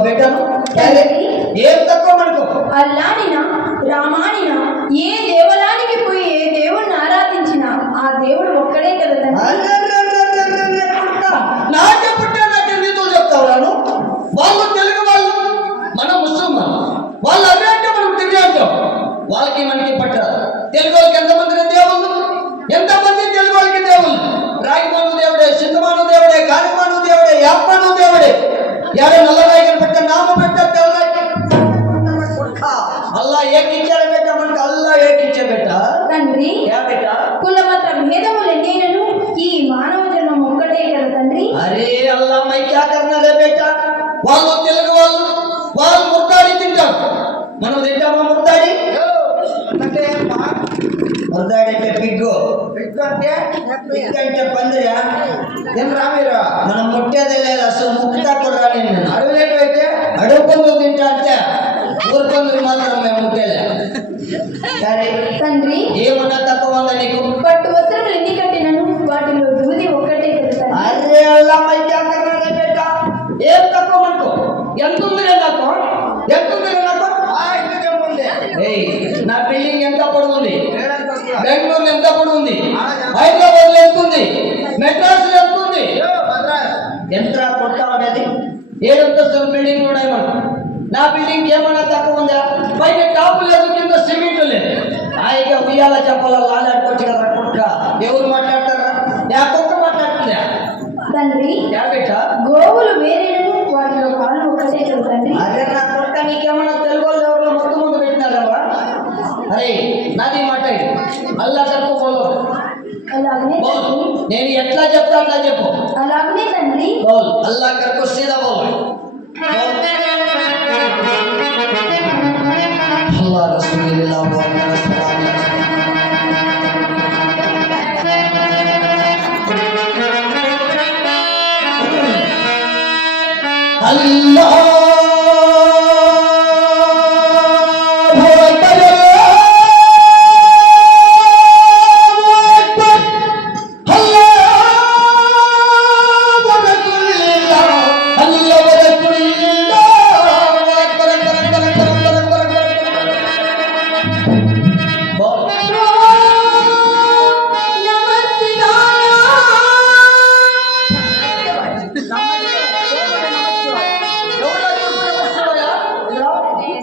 పెట్టాను ఏం తక్కువ మనకు ఏ దేవాలయానికి పోయి ఏ దేవుణ్ణి ఆరాధించినా ఆ దేవుడు ఒక్కడే కదా. నాకే పుట్టా నాకే నీతో చెప్తాను వాళ్ళు మనం తింటామా ముర్తాడి అంటే ముర్తాడి అంటే పిగ్గు బిగ్ అంటే పిగ్ అంటే పందిరా ఏం రా మీరు మనం ముట్టేదే లేదు అసలు ముక్కుతా కూడా రాని నేను అడవిలోకి అయితే అడుగు పందులు తింటా అంటే ఊరు పందులు మాత్రం మేము ముట్టేలే సరే తండ్రి ఏమన్నా తక్కువ ఉందా నీకు పట్టు వస్త్రములు ఎన్ని బిల్డింగ్ ఎంత పొడుగుంది ఏడంత వస్తుందా? బెంగళూరు ఎంత పొడుగుంది హైదరాబాద్ ఎంత? ఉంది? మెడ్రాస్ ఎంత ఉంది. ఎంత కొడతా అనేది ఏడంతస్తుల బిల్డింగ్ ఉన్నాయి మనకు నా బిల్డింగ్ ఏమైనా తక్కువ ఉందా? పైన టాప్ లేదు కింద సిమెంట్ లేదు. హాయిగా ఉయ్యాల చెప్పాల లాలాడుకోవచ్చు కదా కుక్క ఎవరు మాట్లాడతారా యా కుక్క మాట్లాడుతుందా? తండ్రి గోవులు వేరేను వాటిలో పాలు ఒక్కటే కదా తండ్రి? అదే నా కొడుక నీకేమన్నా తెలుగు వాళ్ళు ఎవరు మొత్తం ముందు పెట్టినారా అరే నాది మాట ఇది. అల్లా తక్కువ బోలో అలాగనే బోల్ తండ్రి నేను ఎట్లా చెప్తా అట్లా చెప్పు అలాగనే తండ్రి బోల్ అల్లా కరకు సీదా బోల్ అల్లా రసూలుల్లాహ్ ముహమ్మద్ సల్లల్లాహు అల్లాహ్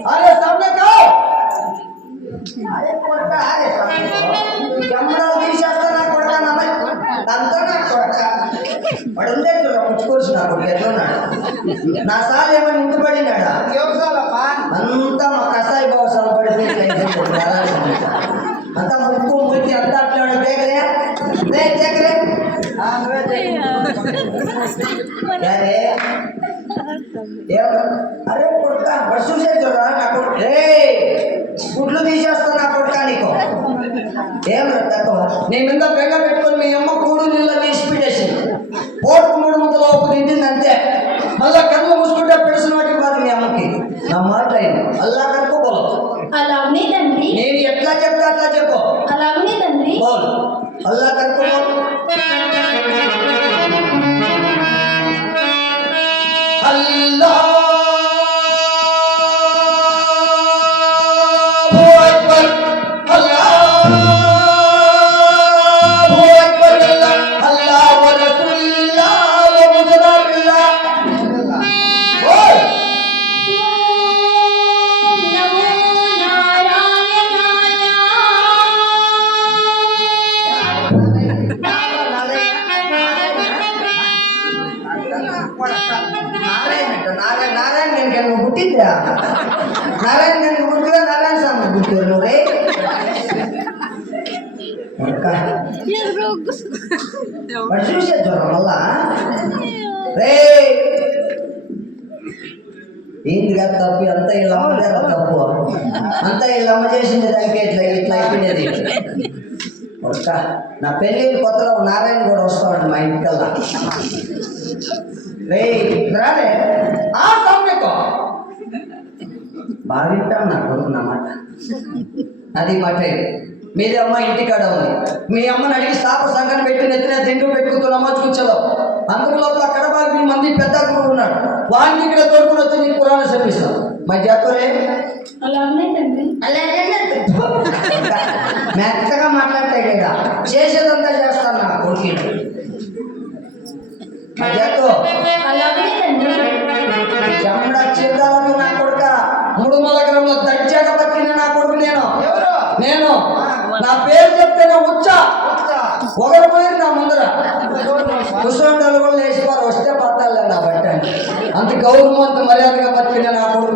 अरे सामने का అరే కొడక, అరే కెమెరాలు తీసేస్తా నా కొడక నా మై- దాంతో నా కొడక వాడు ఉందే చూడ పుచ్చుకోవచ్చు నా కొడుకు ఎట్లున్నాడు నా సార్ ఏమైనా ఇంటి పడినాడా అంతా మా కసాయి బావసాలు పడిపోయి అంతా ముక్కు ముక్కి అంతా అట్లాడు దేకలే రే అరే కొడుక బస్సు చూడరా నా కొడుకు రే గుడ్లు తీసేస్తా నా కొడుక నీకు ఏం తక్కువ నీ మీద బెంగ పెట్టుకొని మీ అమ్మ కూడు నీళ్ళ తీసిపెట్టేసి పోటుకు మూడు ముద్దల ఉప్పు తింటుంది అంతే మళ్ళా కళ్ళు మూసుకుంటే పెడుసిన వాటికి కాదు మీ అమ్మకి నా మాట అయింది అల్లా కనుక్కోబోలు అలాగనే తండ్రి. నేను ఎట్లా చెప్తా అట్లా చెప్పు. అలాగనే తండ్రి. బోల్. అల్లా కనుక్కోబోలు నారాయణ నేను నువ్వు పుట్టిందా? నారాయణ నేను పుట్టిగా నారాయణ స్వామి పుట్టారు నువ్వే వాడు రే ఏంది కాదు తప్పు? అంత వీళ్ళ అమ్మ తప్పు? అంత వీళ్ళ అమ్మ చేసింది దానికి ఇట్లా ఇట్లా అయిపోయినది ఒక్క నా పెళ్ళి కొత్తలో నారాయణ కూడా వస్తామండి మా ఇంటికల్లా. రాలే ఆ సౌమ్యకో బాగా వింటాం నా కొడుకు నా మాట. అది మాట మీది అమ్మ ఇంటికాడ ఉంది. మీ అమ్మని అడిగి సాప సంఘం పెట్టి నెత్తిన దిండు పెట్టుకుతూ నమ్మచ్చు కూర్చోలో అందుకు లోపల అక్కడ బాగా మంది పెద్ద గురువు ఉన్నాడు వాడిని ఇక్కడ తోడుకుని వచ్చి నీకు పురాణ చెప్పిస్తాం. తండ్రి అలాగే మెత్తగా మాట్లాడతాడు ఇక్కడ చేసేదంతా చేస్తాను నా కొడుకు. తండ్రి చెమడ చిద్దాలను నా కొడుక. మూడు మలకరంలో దర్జాగా బతికిన నా కొడుకు నేను. నేను. నా పేరు చెప్తేనే ఉచ్చా ఒకరు పోయి నా ముందర. కుసండలు కూడా లేచిపోరు. వస్తే పట్టాలి నా బట్ట అంత గౌరవం అంత మర్యాదగా బతికిన నా కొడుకు.